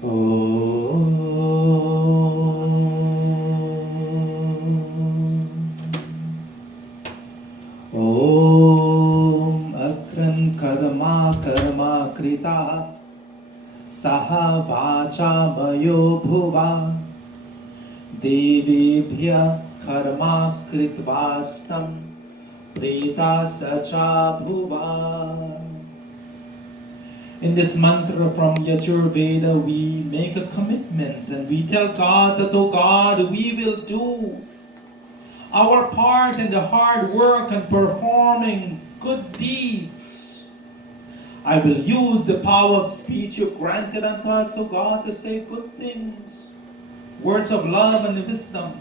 Om Akran Karma Karma Krita Saha Vacha Mayo Bhuva Devibhya Karma Kritvastam Preta Sacha Bhuva. In this mantra from Yajurveda, we make a commitment and we tell God that, oh God, we will do our part in the hard work and performing good deeds. I will use the power of speech you've granted unto us, O God, to say good things, words of love and wisdom.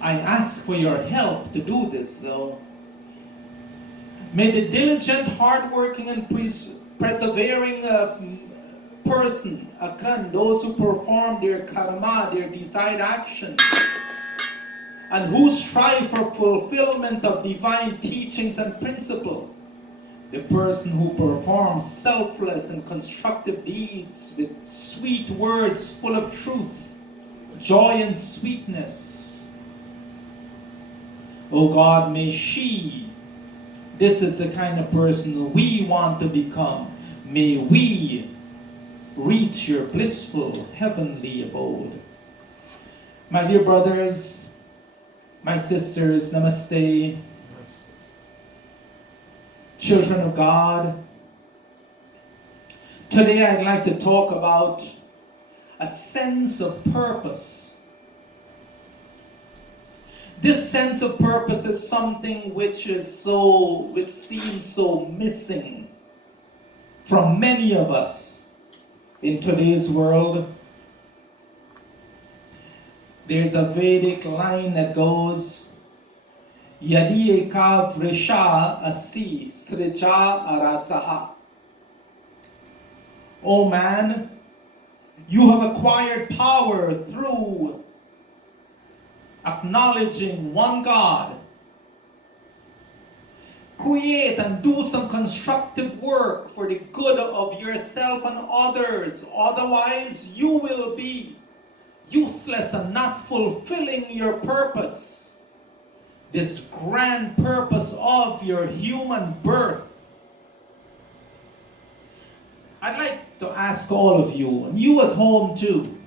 I ask for your help to do this, though. May the diligent, hardworking, and persevering person, those who perform their karma, their desired action, and who strive for fulfillment of divine teachings and principle, the person who performs selfless and constructive deeds with sweet words full of truth, joy and sweetness. Oh God, may this is the kind of person we want to become. May we reach your blissful heavenly abode. My dear brothers, my sisters, namaste. Children of God, today I'd like to talk about a sense of purpose. This sense of purpose is something which seems so missing from many of us in today's world. There's a Vedic line that goes, Yadi eka vrisha asi srija arasaha. O man, you have acquired power through acknowledging one God. Create and do some constructive work for the good of yourself and others. Otherwise, you will be useless and not fulfilling your purpose. This grand purpose of your human birth. I'd like to ask all of you, and you at home too,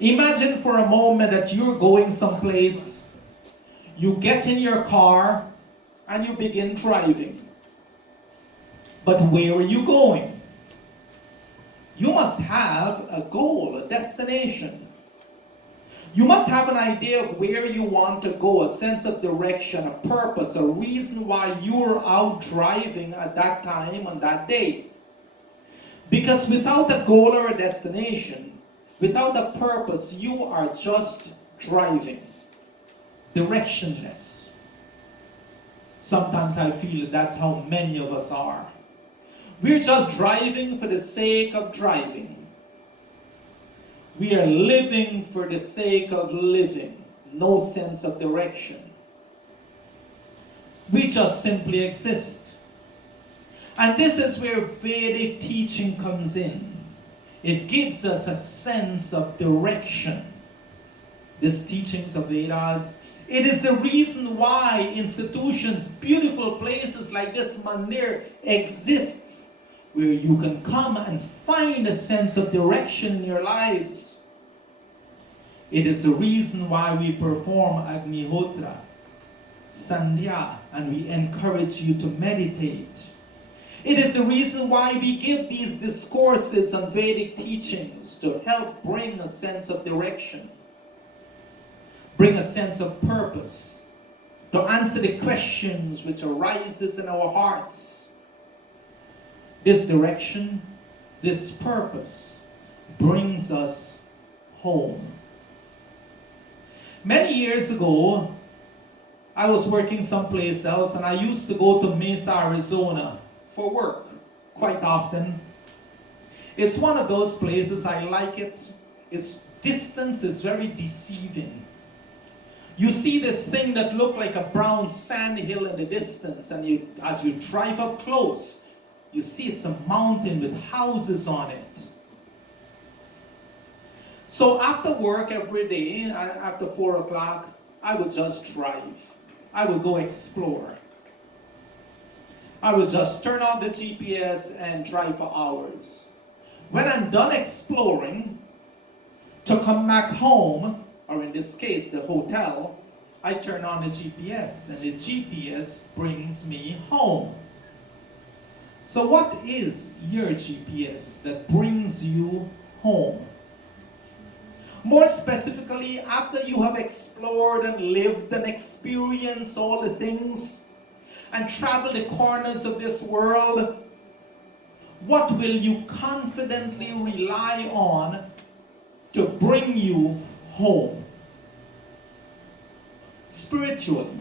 imagine for a moment that you're going someplace, you get in your car, and you begin driving. But where are you going? You must have a goal, a destination. You must have an idea of where you want to go, a sense of direction, a purpose, a reason why you're out driving at that time on that day. Because without a goal or a destination, without a purpose, you are just driving, directionless. Sometimes I feel that's how many of us are. We're just driving for the sake of driving. We are living for the sake of living. No sense of direction. We just simply exist. And this is where Vedic teaching comes in. It gives us a sense of direction. These teachings of Vedas, it is the reason why institutions, beautiful places like this mandir exists, where you can come and find a sense of direction in your lives. It is the reason why we perform Agnihotra, Sandhya, and we encourage you to meditate. It is the reason why we give these discourses on Vedic teachings to help bring a sense of direction, bring a sense of purpose, to answer the questions which arises in our hearts. This direction, this purpose brings us home. Many years ago, I was working someplace else and I used to go to Mesa, Arizona for work quite often. It's one of those places, I like it. Its distance is very deceiving. You see this thing that looked like a brown sand hill in the distance, and as you drive up close, you see it's a mountain with houses on it. So after work every day, after 4 o'clock, I would just drive. I would go explore. I would just turn on the GPS and drive for hours. When I'm done exploring, to come back home, or in this case, the hotel, I turn on the GPS, and the GPS brings me home. So what is your GPS that brings you home? More specifically, after you have explored and lived and experienced all the things and traveled the corners of this world, what will you confidently rely on to bring you home? Spiritually.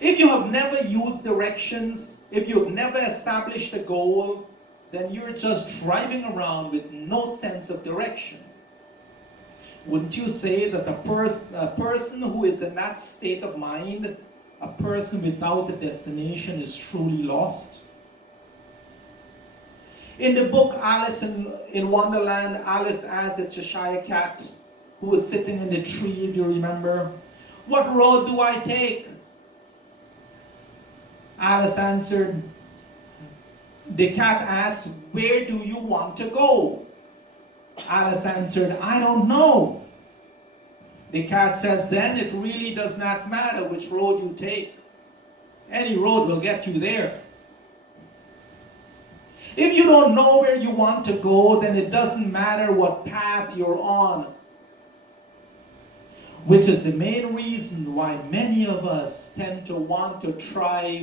If you have never used directions, if you have never established a goal, then you're just driving around with no sense of direction. Wouldn't you say that a person who is in that state of mind, a person without a destination, is truly lost? In the book Alice in Wonderland, Alice asked a Cheshire cat who was sitting in the tree, if you remember, "What road do I take?" Alice answered, the cat asked, "Where do you want to go?" Alice answered, "I don't know." The cat says, "Then it really does not matter which road you take. Any road will get you there." If you don't know where you want to go, then it doesn't matter what path you're on. Which is the main reason why many of us tend to want to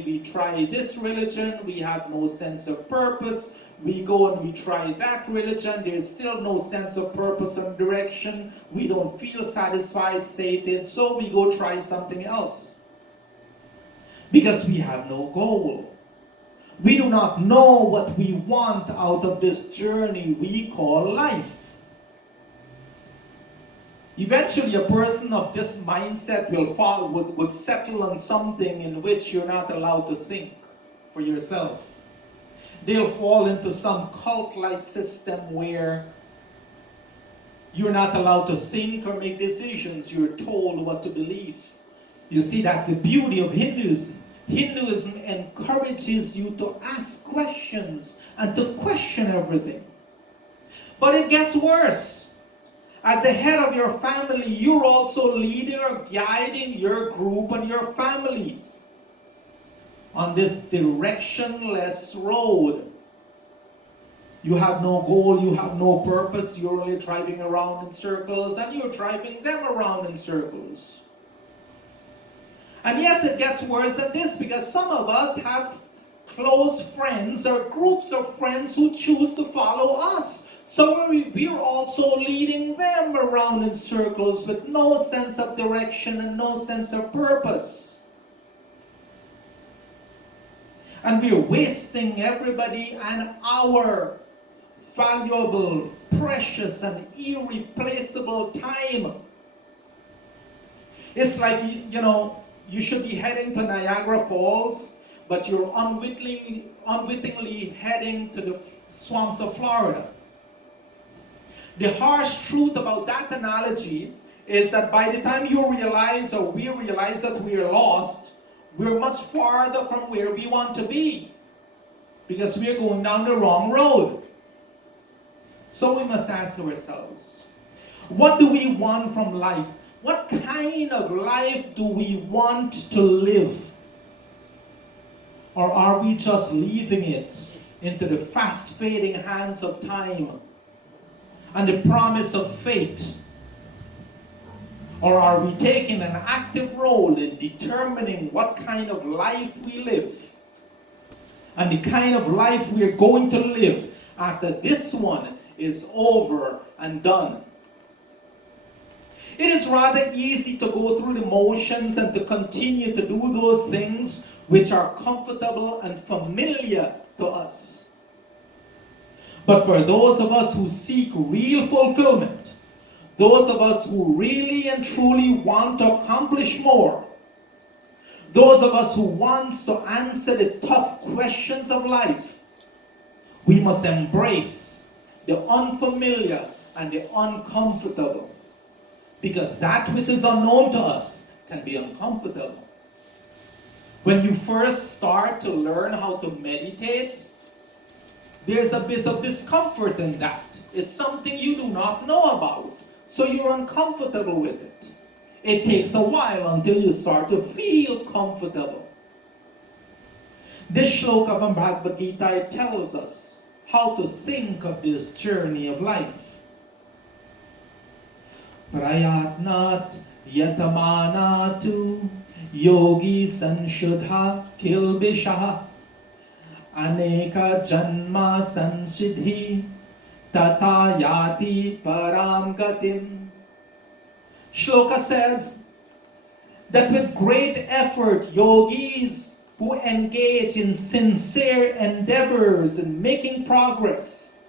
we try this religion, we have no sense of purpose. We go and we try that religion, there's still no sense of purpose and direction. We don't feel satisfied, sated, so we go try something else. Because we have no goal. We do not know what we want out of this journey we call life. Eventually, a person of this mindset would settle on something in which you're not allowed to think for yourself. They'll fall into some cult-like system where you're not allowed to think or make decisions. You're told what to believe. You see, that's the beauty of Hinduism. Hinduism encourages you to ask questions and to question everything. But it gets worse. As the head of your family, you're also leading or guiding your group and your family on this directionless road. You have no goal, you have no purpose, you're only driving around in circles, and you're driving them around in circles. And yes, it gets worse than this, because some of us have close friends or groups of friends who choose to follow us. So we're also leading them around in circles with no sense of direction and no sense of purpose. And we're wasting everybody and our valuable, precious, and irreplaceable time. It's like, you should be heading to Niagara Falls, but you're unwittingly heading to the swamps of Florida. The harsh truth about that analogy is that by the time you realize, or we realize, that we are lost, we're much farther from where we want to be, because we're going down the wrong road. So we must ask ourselves, what do we want from life? What kind of life do we want to live? Or are we just leaving it into the fast fading hands of time and the promise of fate? Or are we taking an active role in determining what kind of life we live and the kind of life we're going to live after this one is over and done? It is rather easy to go through the motions and to continue to do those things which are comfortable and familiar to us. But for those of us who seek real fulfillment, those of us who really and truly want to accomplish more, those of us who want to answer the tough questions of life, we must embrace the unfamiliar and the uncomfortable. Because that which is unknown to us can be uncomfortable. When you first start to learn how to meditate, there's a bit of discomfort in that. It's something you do not know about, so you're uncomfortable with it. It takes a while until you start to feel comfortable. This shloka from Bhagavad Gita tells us how to think of this journey of life. Prayatnat yatamanatu yogi sanshudha kilbisha aneka janma sansiddhi tata yati param gatim. Shloka says that with great effort, yogis who engage in sincere endeavors in making progress,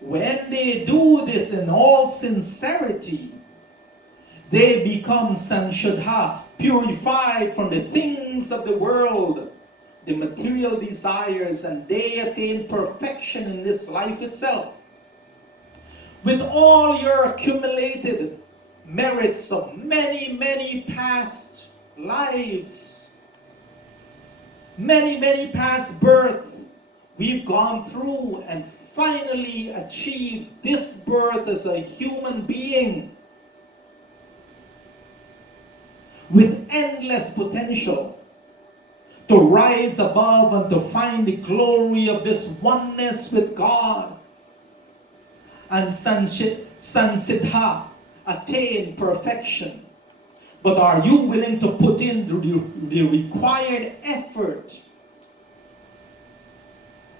when they do this in all sincerity, they become sanshudha, purified from the things of the world, the material desires, and they attain perfection in this life itself. With all your accumulated merits of many, many past lives, many, many past births, we've gone through and finally achieved this birth as a human being with endless potential to rise above and to find the glory of this oneness with God, and sansiddha, attain perfection. But are you willing to put in the required effort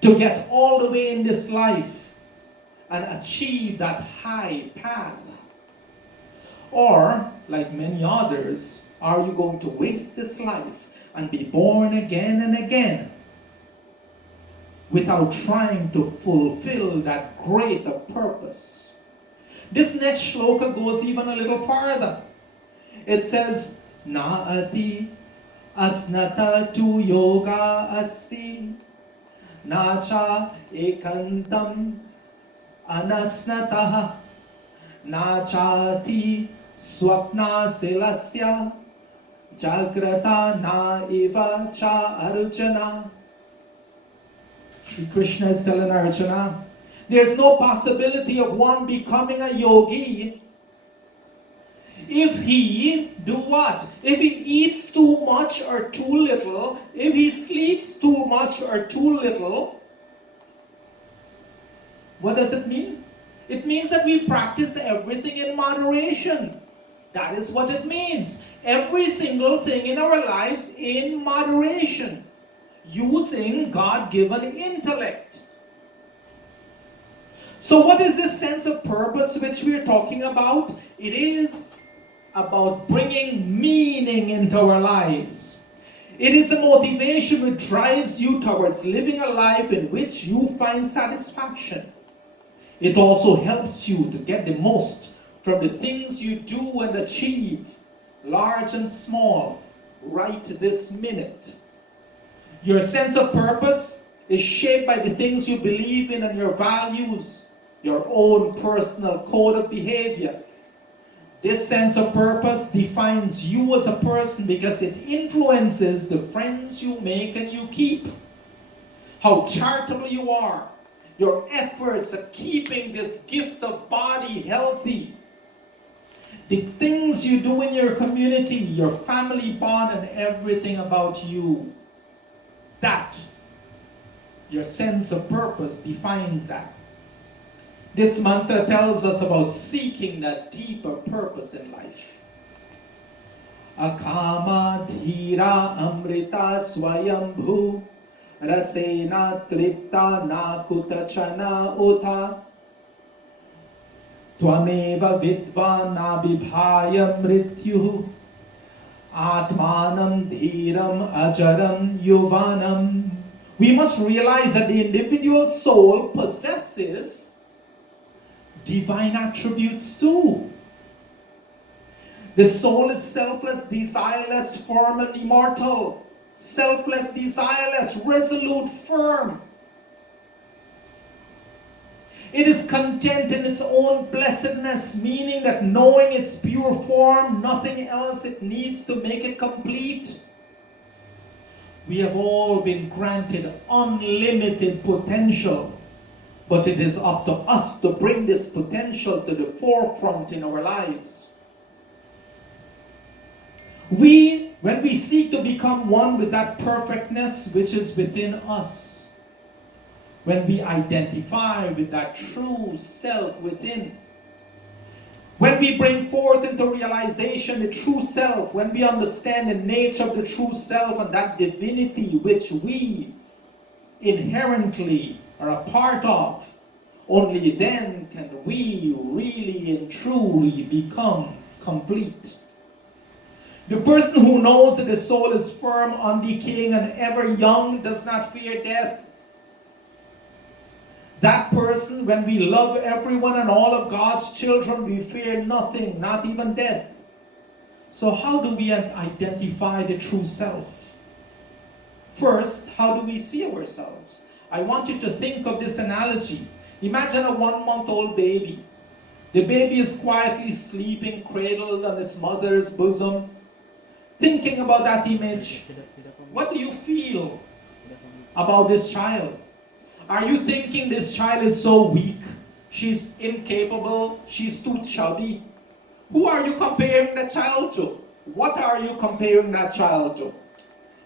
to get all the way in this life and achieve that high path? Or, like many others, are you going to waste this life and be born again and again without trying to fulfill that greater purpose? This next shloka goes even a little farther. It says, Naati asnata tu yoga asti nacha ekantam anasnataha nachati swapna silasya jagrata na eva cha arjuna. Shri Krishna is telling Arjuna, there's no possibility of one becoming a yogi if he do what? If he eats too much or too little, if he sleeps too much or too little. What does it mean? It means that we practice everything in moderation. That is what it means. Every single thing in our lives in moderation, using God-given intellect. So what is this sense of purpose which we are talking about? It is about bringing meaning into our lives. It is a motivation which drives you towards living a life in which you find satisfaction. It also helps you to get the most from the things you do and achieve, large and small, right this minute. Your sense of purpose is shaped by the things you believe in and your values, your own personal code of behavior. This sense of purpose defines you as a person because it influences the friends you make and you keep, how charitable you are, your efforts at keeping this gift of body healthy, the things you do in your community, your family bond, and everything about you. That, your sense of purpose defines that. This mantra tells us about seeking that deeper purpose in life. Akama dhira amrita swayambhu rasena tripta nakutachana uta tvameva vidva nabibhaya mrityuh atmanam dhiram ajaram yuvanam. We must realize that the individual soul possesses divine attributes too. The soul is selfless, desireless, firm and immortal. Selfless, desireless, resolute, firm. It is content in its own blessedness, meaning that knowing its pure form, nothing else it needs to make it complete. We have all been granted unlimited potential, but it is up to us to bring this potential to the forefront in our lives. When we seek to become one with that perfectness which is within us, when we identify with that true self within, when we bring forth into realization the true self, when we understand the nature of the true self and that divinity which we inherently are a part of, only then can we really and truly become complete. The person who knows that the soul is firm, undecaying, and ever young does not fear death. That person, when we love everyone and all of God's children, we fear nothing, not even death. So how do we identify the true self? First, how do we see ourselves? I want you to think of this analogy. Imagine a 1-month-old baby. The baby is quietly sleeping, cradled on his mother's bosom. Thinking about that image, what do you feel about this child? Are you thinking this child is so weak? She's incapable? She's too chubby? Who are you comparing the child to? What are you comparing that child to?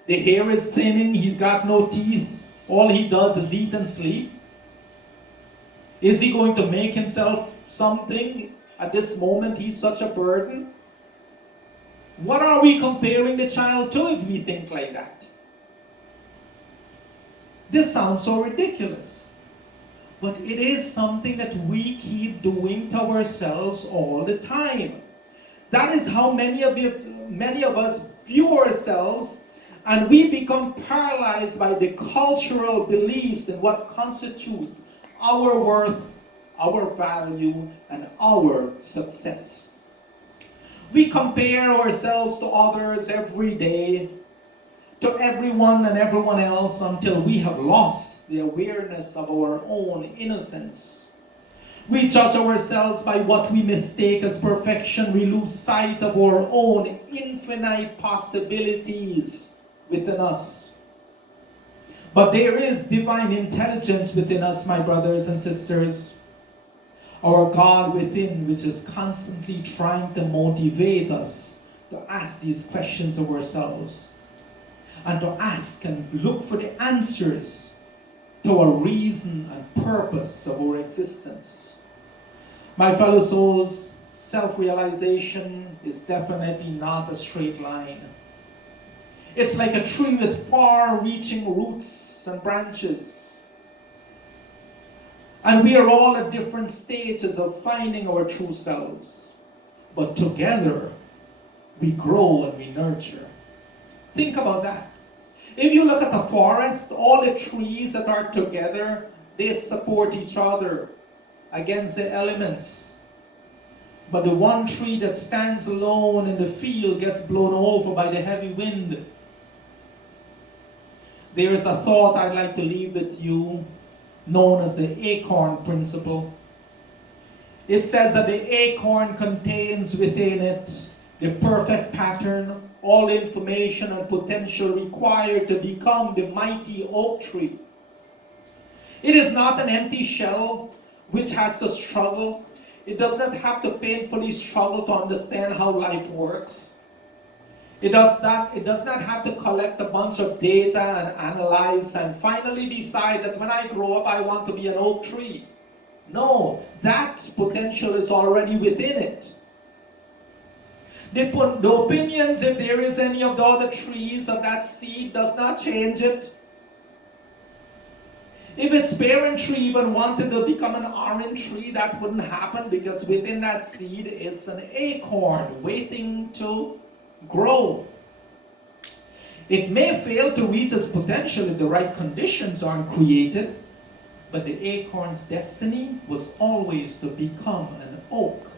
The hair is thinning, he's got no teeth. All he does is eat and sleep. Is he going to make himself something at this moment? He's such a burden. What are we comparing the child to if we think like that? This sounds so ridiculous, but it is something that we keep doing to ourselves all the time. That is how many of us view ourselves, and we become paralyzed by the cultural beliefs in what constitutes our worth, our value, and our success. We compare ourselves to others every day, to everyone and everyone else, until we have lost the awareness of our own innocence. We judge ourselves by what we mistake as perfection. We lose sight of our own infinite possibilities within us. But there is divine intelligence within us, my brothers and sisters. Our God within, which is constantly trying to motivate us to ask these questions of ourselves, and to ask and look for the answers to our reason and purpose of our existence. My fellow souls, self-realization is definitely not a straight line. It's like a tree with far-reaching roots and branches. And we are all at different stages of finding our true selves. But together, we grow and we nurture. Think about that. If you look at the forest, all the trees that are together, they support each other against the elements. But the one tree that stands alone in the field gets blown over by the heavy wind. There is a thought I'd like to leave with you, known as the acorn principle. It says that the acorn contains within it the perfect pattern, all the information and potential required to become the mighty oak tree. It is not an empty shell which has to struggle. It does not have to painfully struggle to understand how life works. It does not have to collect a bunch of data and analyze and finally decide that when I grow up I want to be an oak tree. No, that potential is already within it. The opinions, if there is any of the other trees of that seed, does not change it. If its parent tree even wanted to become an orange tree, that wouldn't happen, because within that seed it's an acorn waiting to grow. It may fail to reach its potential if the right conditions aren't created, but the acorn's destiny was always to become an oak.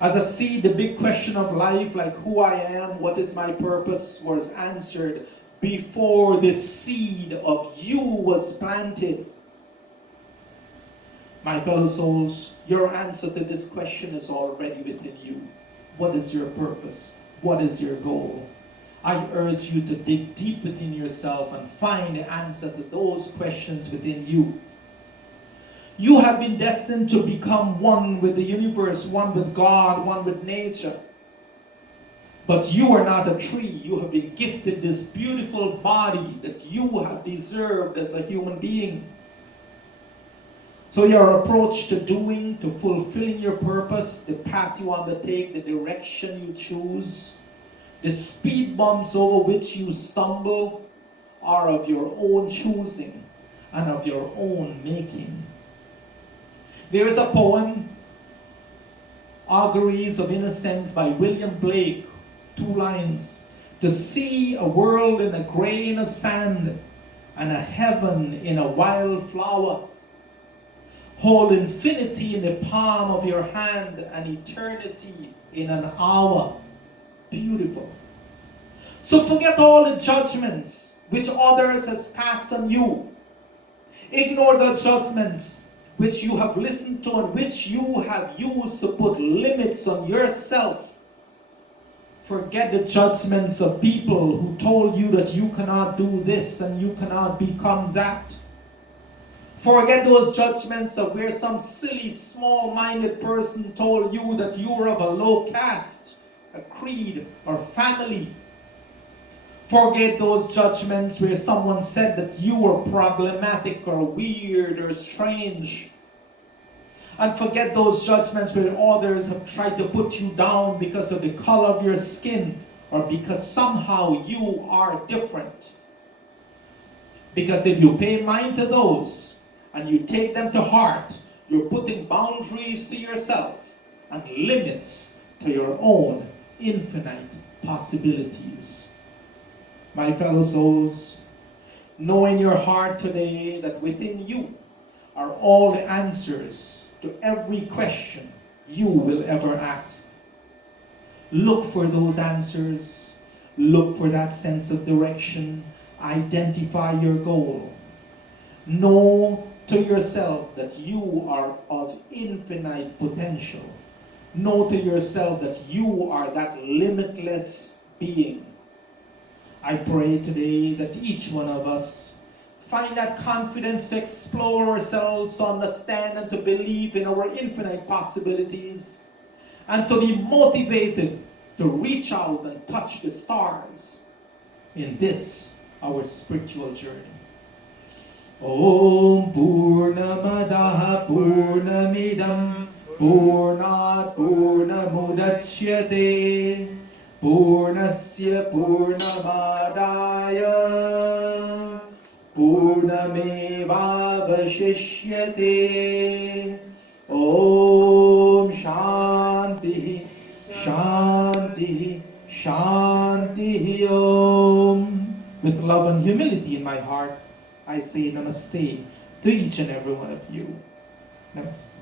As a seed, the big question of life, like who I am, what is my purpose, was answered before the seed of you was planted. My fellow souls, your answer to this question is already within you. What is your purpose? What is your goal? I urge you to dig deep within yourself and find the answer to those questions within you. You have been destined to become one with the universe, one with God, one with nature. But you are not a tree. You have been gifted this beautiful body that you have deserved as a human being. So your approach to doing, to fulfilling your purpose, the path you undertake, the direction you choose, the speed bumps over which you stumble are of your own choosing and of your own making. There is a poem, Auguries of Innocence by William Blake, 2 lines. To see a world in a grain of sand and a heaven in a wild flower. Hold infinity in the palm of your hand and eternity in an hour. Beautiful. So forget all the judgments which others has passed on you. Ignore the judgments which you have listened to and which you have used to put limits on yourself. Forget the judgments of people who told you that you cannot do this and you cannot become that. Forget those judgments of where some silly, small-minded person told you that you were of a low caste, a creed, or family. Forget those judgments where someone said that you were problematic or weird or strange. And forget those judgments where others have tried to put you down because of the color of your skin or because somehow you are different. Because if you pay mind to those and you take them to heart, you're putting boundaries to yourself and limits to your own infinite possibilities. My fellow souls, know in your heart today that within you are all the answers to every question you will ever ask. Look for those answers. Look for that sense of direction. Identify your goal. Know to yourself that you are of infinite potential. Know to yourself that you are that limitless being. I pray today that each one of us find that confidence to explore ourselves, to understand and to believe in our infinite possibilities, and to be motivated to reach out and touch the stars in this, our spiritual journey. Om Purnamadaha Purnamidam Purnat Purnamudachyate Purnasya Purnamadaya Purnamevavashishyate. Om Shanti Shanti Shanti Om. With love and humility in my heart, I say namaste to each and every one of you. Namaste.